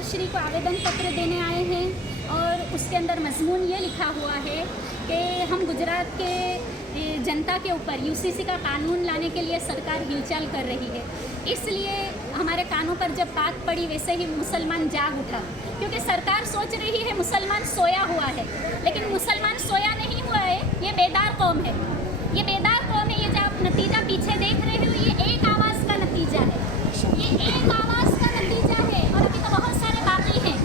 Collector Shri को आवेदन पत्र देने आए हैं और उसके अंदर मजमून ये लिखा हुआ है कि हम गुजरात के जनता के ऊपर यूसीसी का कानून लाने के लिए सरकार हिलचाल कर रही है। इसलिए हमारे कानों पर जब बात पड़ी वैसे ही मुसलमान जाग उठा, क्योंकि सरकार सोच रही है मुसलमान सोया हुआ है, लेकिन मुसलमान सोया नहीं हुआ है, ये बेदार कौम है। ये बेदार कौम है। ये जो आप नतीजा पीछे देख रहे हो, ये एक आवाज़ का नतीजा है, ये एक आवाज़ का नतीजा है। और अभी तो बहुत सारे बाकी हैं,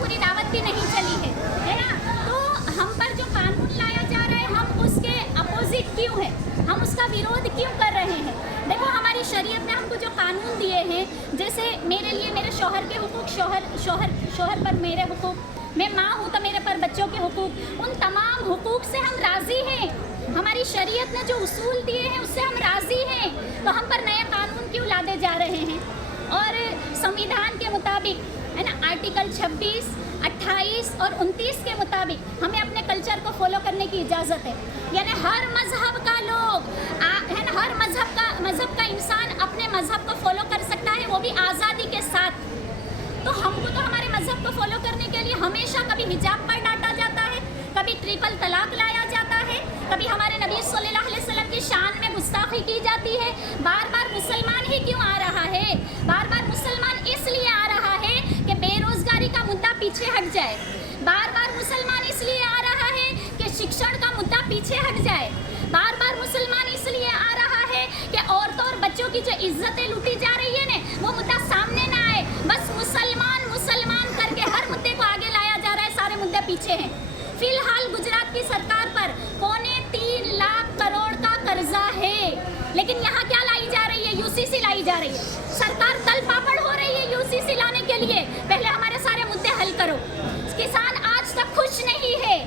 पूरी दावत भी नहीं चली है ना। तो हम पर जो कानून लाया जा रहा है, हम उसके अपोजिट क्यों है, हम उसका विरोध क्यों कर रहे हैं? देखो, हमारी शरीयत ने हमको जो कानून दिए हैं, जैसे मेरे लिए मेरे शौहर के हुकूक, शौहर पर मेरे हुकूक, मैं माँ हूँ तो मेरे पर बच्चों के हुकूक, उन तमाम हुकूक से हम राज़ी हैं। हमारी शरीयत ने जो उसूल दिए हैं उससे हम राज़ी हैं, तो हम पर नए कानून क्यों लादे जा रहे हैं? और संविधान के मुताबिक है ना, आर्टिकल 26, 28 और 29 के मुताबिक हमें अपने कल्चर को फॉलो करने की इजाज़त है। यानी हर मज़हब का लोग है ना, हर मज़हब का इंसान अपने मज़हब को फॉलो कर सकता है, वो भी आज़ादी के साथ। तो हमको तो हमारे मज़हब को फॉलो करने के लिए हमेशा कभी हिजाब पर डांटा जाता है, कभी ट्रिपल तलाक लाया जाता है, कभी हमारे नबी सल्लल्लाहु अलैहि वसल्लम की शान में गुस्ताखी की जाती है। बार बार मुसलमान ही क्यों आ रहा है? बार बार मुसलमान इसलिए आ रहा है कि बेरोजगारी का मुद्दा पीछे हट जाए। बार बार मुसलमान इसलिए आ रहा है कि शिक्षण का मुद्दा पीछे हट जाए। बार बार मुसलमान इसलिए आ रहा है कि औरतों और बच्चों की जो इज्जतें लूटी जा रही है ना, वो मुद्दा सामने ना आए। बस मुसलमान मुसलमान करके हर मुद्दे को आगे लाया जा रहा है, सारे मुद्दे पीछे हैं। फिलहाल गुजरात की सरकार पर 3.25 लाख करोड़ का कर्जा है, लेकिन यहाँ क्या लाई जा रही है? यूसीसी लाई जा रही है। सरकार तल पापड़ हो रही है यूसीसी लाने के लिए। पहले हमारे सारे मुद्दे हल करो। किसान आज तक खुश नहीं है,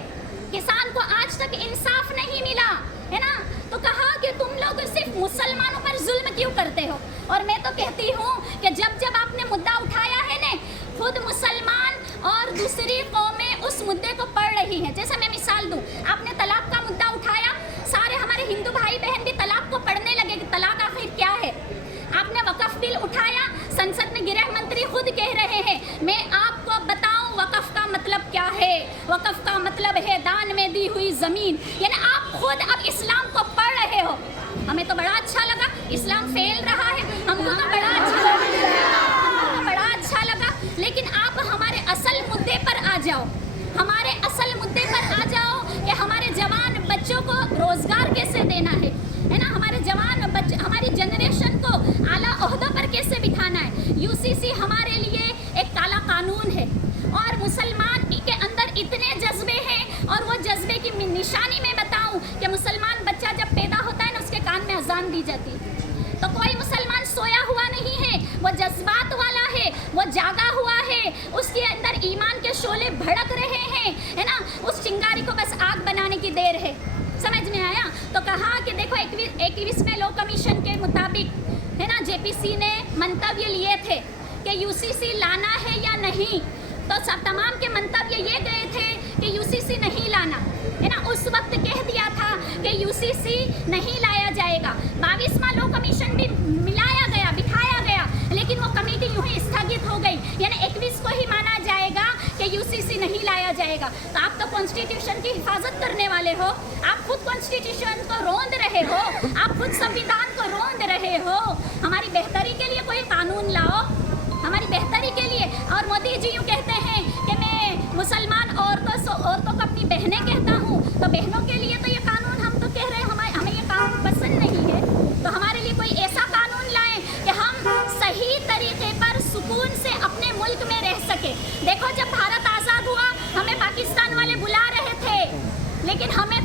किसान को आज तक इंसाफ नहीं मिला है ना। तो कहा कि तुम लोग सिर्फ मुसलमानों पर जुल्म क्यों करते हो? और मैं तो कहती हूँ कि जब जब आपने मुद्दा उठाया है ने, खुद मुसलमान और दूसरी कौमें उस मुद्दे को पढ़ रही हैं। जैसे मैं मिसाल दूँ, आपने तलाक का मुद्दा उठाया, सारे हमारे हिंदू भाई बहन भी तलाक को पढ़ने लगे कि तलाक आखिर क्या है। आपने वक़फ़ बिल उठाया, संसद में गृह मंत्री खुद कह रहे हैं, मैं आपको बताऊं वक़फ़ का मतलब क्या है। वक़फ़ का मतलब है दान में दी हुई ज़मीन। यानी आप खुद अब इस्लाम को पढ़ रहे हो। हमें तो बड़ा अच्छा लगा, इस्लाम फैल रहा है, हमको तो बड़ा अच्छा लगा। लेकिन आप हमारे असल मुद्दे पर आ जाओ, हमारे असल मुद्दे पर आ जाओ कि हमारे जवान बच्चों को रोज़गार कैसे देना है ना। हमारे जवान बच्चे, हमारी जनरेशन को आला ओहदों पर कैसे बिठाना है। यूसीसी हमारे लिए एक काला कानून है, और मुसलमान के अंदर इतने जज्बे हैं, और वो जज्बे की निशानी मैं बताऊं कि मुसलमान बच्चा जब पैदा होता है ना, उसके कान में अजान दी जाती है। तो कोई मुसलमान सोया हुआ नहीं है, वो जज्बात वाला है, वो जागा हुआ है, उसके अंदर ईमान के शोले भड़क रहे हैं है ना। उस चिंगारी को बस आग बनाने की देर है। समझ में आया? तो कहा कि देखो 21वें लॉ कमीशन के मुताबिक है ना, जेपीसी ने मंतव्य लिए थे कि यूसीसी लाना है या नहीं। तो सब तमाम के मंतव्य ये गए थे कि यूसीसी नहीं लाना है ना। उस वक्त कह दिया था कि यूसीसी नहीं लाया जाएगा। 22वां लॉ कमीशन भी मिलाया गया, बिठाया गया, लेकिन वो कमेटी यूं ही स्थगित हो गई। यानी 21 को ही माना जाएगा कि यूसीसी नहीं लाया जाएगा। तो आप तो कॉन्स्टिट्यूशन की हिफाजत करने वाले हो, आप खुद कॉन्स्टिट्यूशन को रोंद रहे हो, आप खुद संविधान को रोंद रहे हो। हमारी बेहतरी के लिए कोई कानून लाओ, हमारी बेहतरी के लिए। और मोदी जी यूँ कहते हैं कि मैं मुसलमान औरतों को अपनी बहनें कहता हूँ, तो बहनों के लिए तो ये कानून, हम तो कह रहे हैं हमें ये कानून पसंद नहीं है। तो हमारे लिए कोई ऐसा कानून लाएं कि हम सही तरीके पर सुकून से अपने मुल्क में रह सके। देखो, जब भारत आज़ाद हुआ, हमें पाकिस्तान वाले बुला रहे थे, लेकिन हमें